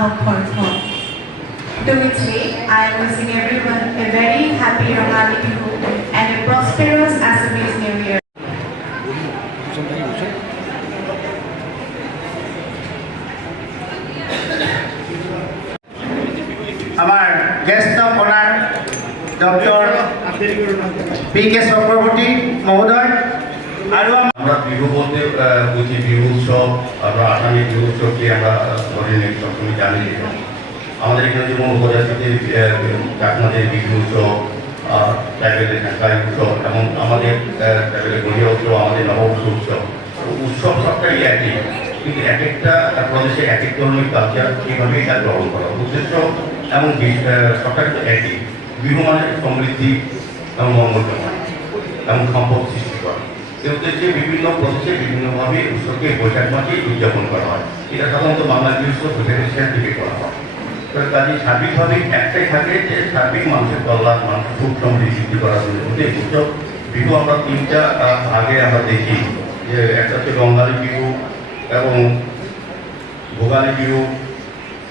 Ahok Khorthom. To which day, I am wishing everyone a very happy Rongali Bihu and a prosperous Assamese New Year. আমার guest of honour doctor PK. Chakraborty মহোদয় আৰু আমরা বিহু বলতে বুঝি বিহু উৎসব, আমরা আসামি বিহু উৎসবকে আমরা ধরে নিই, সবসময় জানি। আমাদের এখানে যেমন উপজাতিতে চাকমাদের বিহু উৎসব, ট্রাইবেলের ঢাকাই উৎসব, এবং আমাদের ট্রাইবেলের গড়িয়া উৎসব, আমাদের নববর্ষ উৎসব। উৎসব সবটাই একই, কিন্তু এক একটা প্রদেশে এক এক ধরনের কালচার এইভাবেই তার গ্রহণ করা উদ্দেশ্য এবং সবটা কিন্তু একই। বিহু মানে সমৃদ্ধি এবং মঙ্গলময় এবং সম্পদ সৃষ্টি করা। এই উদ্দেশ্যে বিভিন্ন প্রদেশে বিভিন্নভাবে উৎসবকে বৈশাখ মাসে উদযাপন করা হয়। এটা সাধারণত বাঙালি উৎসব বৈশাখের শেষ দিকে করা হয়। কাজে সার্বিকভাবে একটাই থাকে যে সার্বিক মানুষের কল্যাণ, মানুষের সুখ সমৃদ্ধি বৃদ্ধি করার জন্য উৎসব। বিহু আমরা তিনটা ভাগে আমরা দেখি, যে একটা হচ্ছে রঙ্গালী বিহু এবং ভোগালী বিহু,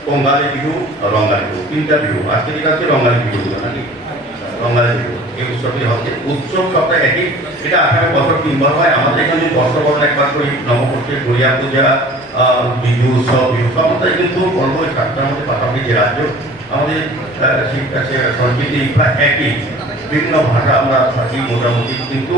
কঙ্গালী বিহু, রঙ্গালী বিহু, তিনটা বিহু। আজকে যেটা হচ্ছে রঙ্গালী বিহু নাকি রঙ্গালী বিহু। এই উৎসবটি হচ্ছে উৎসব সবটা একই। এটা আসলে বছর 3বার হয়। আমাদের এখানে বছর বছর একবার করে নববর্ষে গড়িয়া পূজা, বিহু উৎসব, বিহু সব মধ্যে কিন্তু পর্ব 7টার মধ্যে পাশাপাশি যে রাজ্য আমাদের সংস্কৃতি প্রায় একই। বিভিন্ন ভাষা আমরা থাকি মোটামুটি, কিন্তু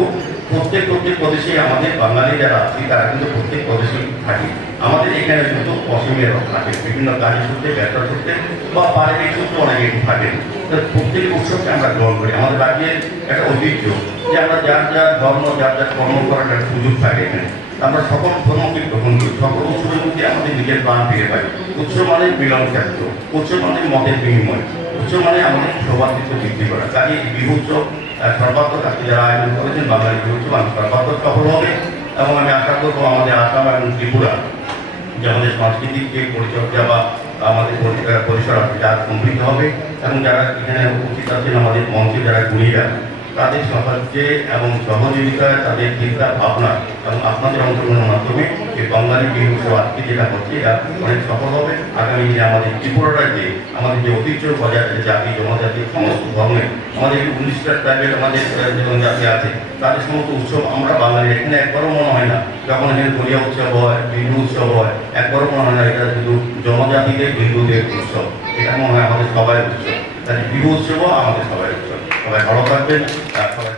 প্রত্যেক প্রদেশে আমাদের বাঙালি যারা আছি তারা কিন্তু প্রত্যেক প্রদেশেই থাকি। আমাদের এখানে কিন্তু অসীমের থাকে, বিভিন্ন কাজের সূত্রে, ব্যবসা সূত্রে বা পারিবারিক সূত্রে অনেকে থাকেন। প্রত্যেক উৎসবকে আমরা গ্রহণ করি। আমাদের রাজ্যের একটা ঐতিহ্য যে আমরা যার যার ধর্ম, যার যার কর্ম করার একটা সুযোগ থাকে এখানে। আমরা সকল ধর্মকে গ্রহণ করি। সকল উৎসবের মধ্যে আমাদের নিজের প্রাণ ফিরে পাই। উৎসব মানে মিলন ক্ষেত্র, উৎসব মানে মতের বিনিময়, উৎসব মানে আমাদের সৌভাতৃত্ব বৃদ্ধি করা। কাজে বিহু উৎসব সর্বাত্মক আজকে যারা আয়োজন করেছেন বাঙালি বিহু উৎসব আমি সর্বাত্মক সফল হবে, এবং আমি আশা করবো আমাদের আসাম এবং ত্রিপুরা যে আমাদের সাংস্কৃতিক যে পরিচর্যা বা আমাদের পরিসর যা কমপ্লিট হবে, এবং যারা এখানে উপস্থিত আছেন আমাদের মঞ্চে যারা গুণীরা, তাদের সাহায্যে এবং সহযোগিতায়, তাদের চিন্তা ভাবনা এবং আপনাদের অংশগ্রহণের মাধ্যমে এই বাঙালি বিহু উৎসব আজকে যেটা হচ্ছে এটা অনেক সফল হবে। আগামী দিনে আমাদের ত্রিপুরা রাজ্যে আমাদের যে ঐতিহ্য বজায় আছে, জাতি জনজাতি সমস্ত ধর্মের আমাদের 19টা ট্রাইবের আমাদের যে জনজাতি আছে তাদের সমস্ত উৎসব আমরা বাঙালি এখানে একবারও মনে হয় না, যখন এখানে গড়িয়া উৎসব হয়, বিহু উৎসব হয়, একবারও মনে হয় না এটা শুধু জনজাতিদের হিন্দুদের উৎসব। এটা মনে হয় আমাদের সবাই উৎসব। তাই বিহু উৎসবও আমাদের সবাই উৎসব। সবাই ভালো থাকবেন। সবাই